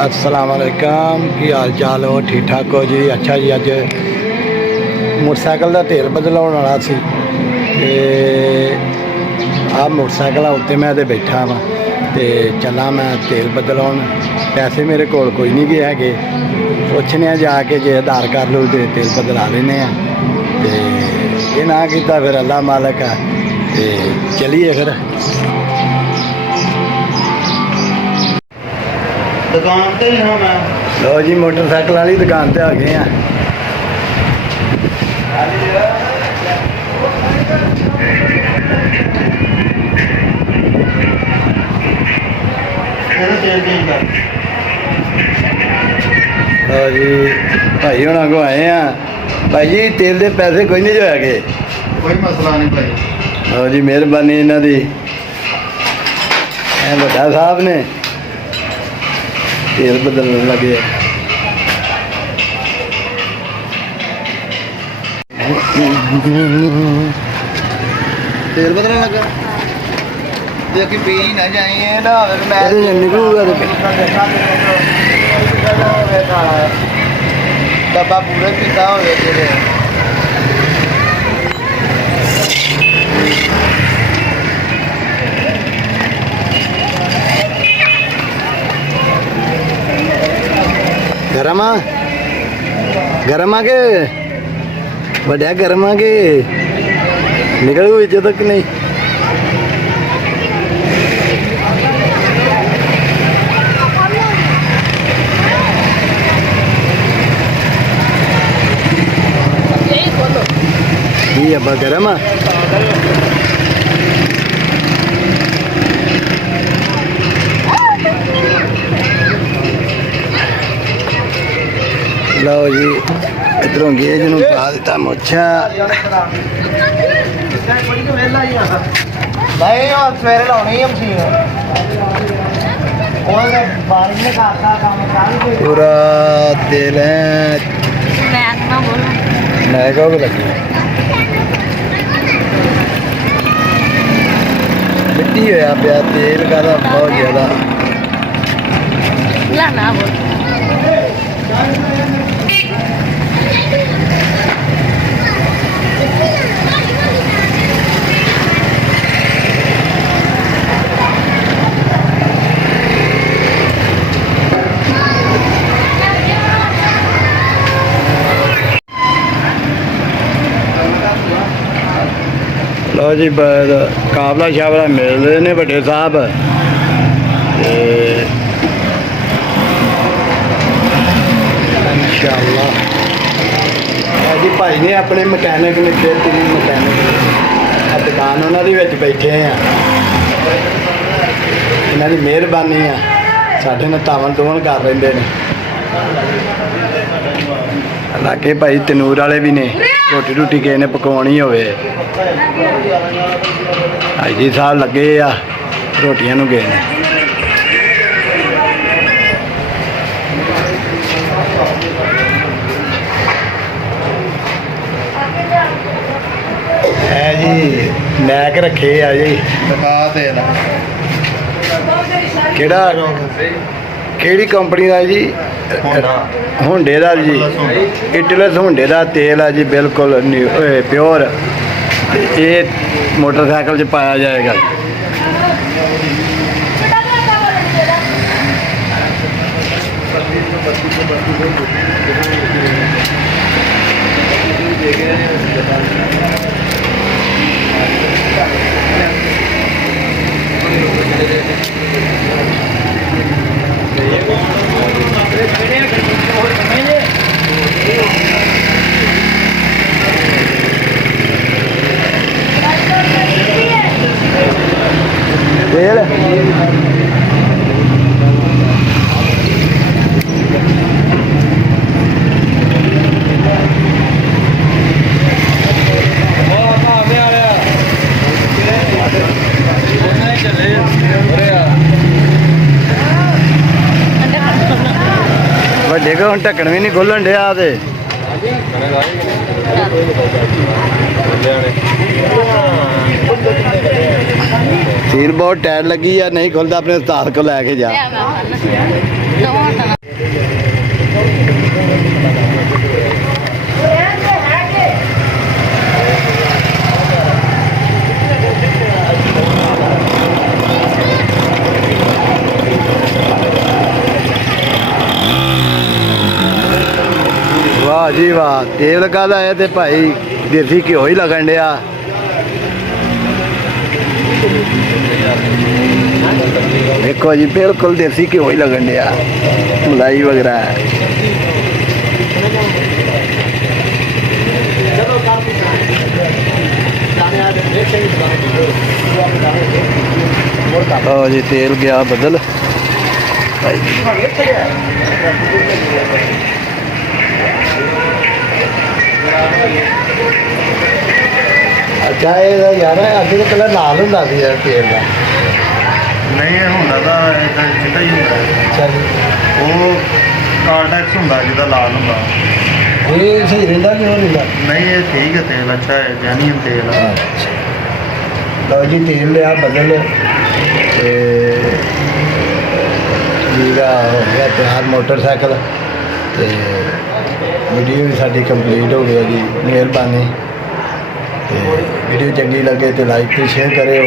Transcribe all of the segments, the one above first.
अस्सलाम वालेकुम की हाल चाल हो ठीक ठाक हो जी। अच्छा जी अज मोटरसाइकिल का तेल बदलाने वाला सी ते आ मोटरसाइकिल उत्ते मैं तो बैठा वा ते चला मैं तेल बदलाउन। पैसे मेरे कोल कोई नहीं गए है, पुछने जाके जे आधार कार्ड लो तो तेल बदला लेने ते ये ना किया फिर अल्लाह मालक है ते चलिए फिर दुकान ते ही हूं मैं। लो जी मोटरसाइकिल वाली दुकान ते आ गए हैं। तेल चेंज कर। लो जी भाई होना को आए हैं। भाई जी तेल के पैसे कोई नहीं जो है। कोई मसला नहीं भाई। लो जी मेहरबानी इन्हों की बड़ा साहब ने तेल बदलने लगे। तेल बदलने लगा जो कि पी ना जाइए ना मैं निकलूगा तो डब्बा पूरा पीता हो तेरे गरम गरम आ के बढ़िया गरम आ के निकल हुई जो तक नहीं। ये अब गरम आ लो जी इधरों गेज नूं पा दिता मुच्छा। नहीं और सवेरे लानी है मशीन और बारिश में खाता काम कर पूरा तेल है नए को लगी मिट्टी होया पिया तेल का तो बहुत ज्यादा। लो जी काबला शाबला मिल रहे ने बड़े साहब इंशाअल्लाह जी भाई ने अपने मकैनिक ने खेतरी मकैनिक दुकान उन्होंने बैठे हैं। इन्हों की मेहरबानी है साढ़े नाल तावन तुवन कर लेंगे ने। हालांकि भाई तनूर वाले भी ने रोटी रूटी किसी ने पकानी होवे भाई जी साहब लगे आ रोटियां नूं गए ने। है जी नैक रखे आ जी दिखा तेल केड़ा केड़ी कंपनी का जी होंडे का जी इटलस होंडे का तेल है जी बिल्कुल प्योर। ये मोटरसाइकिल च पाया जाएगा। तेल ਵੱਡੇ ਕੋ ਹੁਣ ਢੱਕਣ ਵੀ ਨਹੀਂ ਖੋਲਣ ਡਿਆ ਤੇ ਸੀਲ ਬਹੁਤ ਟਾਈਟ ਲੱਗੀ ਆ, ਨਹੀਂ ਖੁੱਲਦਾ, ਆਪਣੇ ਉਸਤਾਦ ਕੋਲ ਲੈ ਕੇ ਜਾ। ਵਾਹ ਜੀ ਵਾਹ, ਤੇਲ ਕਾਹਦਾ ਹੈ ਤੇ ਭਾਈ ਦੇਸੀ ਘਿਓ ਹੀ ਲੱਗਣ ਡਿਆ। ਦੇਖੋ ਜੀ, ਬਿਲਕੁਲ ਦੇਸੀ ਘਿਓ ਹੀ ਲੱਗਣ ਡਿਆ, ਮਲਾਈ ਵਗੈਰਾ ਹੈ। ਆਹ ਜੀ ਤੇਲ ਗਿਆ ਬਦਲ ਭਾਈ। ਅੱਛਾ, ਇਹ ਯਾਰ ਅੱਗੇ ਤਾਂ ਕਲਰ ਲਾਲ ਹੁੰਦਾ ਸੀ ਯਾਰ ਤੇਲ ਦਾ। ਨਹੀਂ, ਇਹ ਹੁੰਦਾ ਤਾਂ ਇਦਾਂ ਸਿੱਧਾ ਹੀ ਹੁੰਦਾ ਹੈ। ਅੱਛਾ ਜੀ, ਉਹ ਕਾਰਟੈਕਸ ਹੁੰਦਾ ਜਿਹਦਾ ਲਾਲ ਹੁੰਦਾ। ਇਹ ਸਹੀ ਰਹਿੰਦਾ ਕਿ ਹੋਰ ਰਹਿੰਦਾ? ਨਹੀਂ, ਇਹ ਠੀਕ ਹੈ, ਤੇਲ ਅੱਛਾ ਹੈ, ਜੈਨੂਇਨ ਤੇਲ ਹੈ। ਲਓ ਜੀ, ਤੇਲ ਲਿਆ ਬਦਲ ਤੇ ਜੀਗਾ ਹੋ ਗਿਆ ਤਿਆਰ ਮੋਟਰਸਾਈਕਲ। ਤੇ ਵੀਡੀਓ ਵੀ ਸਾਡੀ ਕੰਪਲੀਟ ਹੋ ਗਈ ਜੀ। ਮਿਹਰਬਾਨੀ। ਤੇ ਵੀਡੀਓ ਚੰਗੀ ਲੱਗੇ ਤੇ ਲਾਈਕ ਤੇ ਸ਼ੇਅਰ ਕਰਿਓ,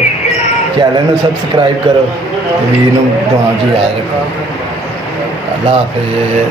ਚੈਨਲ ਨੂੰ ਸਬਸਕ੍ਰਾਈਬ ਕਰੋ ਤੇ ਵੀਰ ਨੂੰ ਦੁਆ ਜੀ ਯਾਦ ਰੱਖੋ। ਅੱਲਾ ਹਾਫਿਜ਼।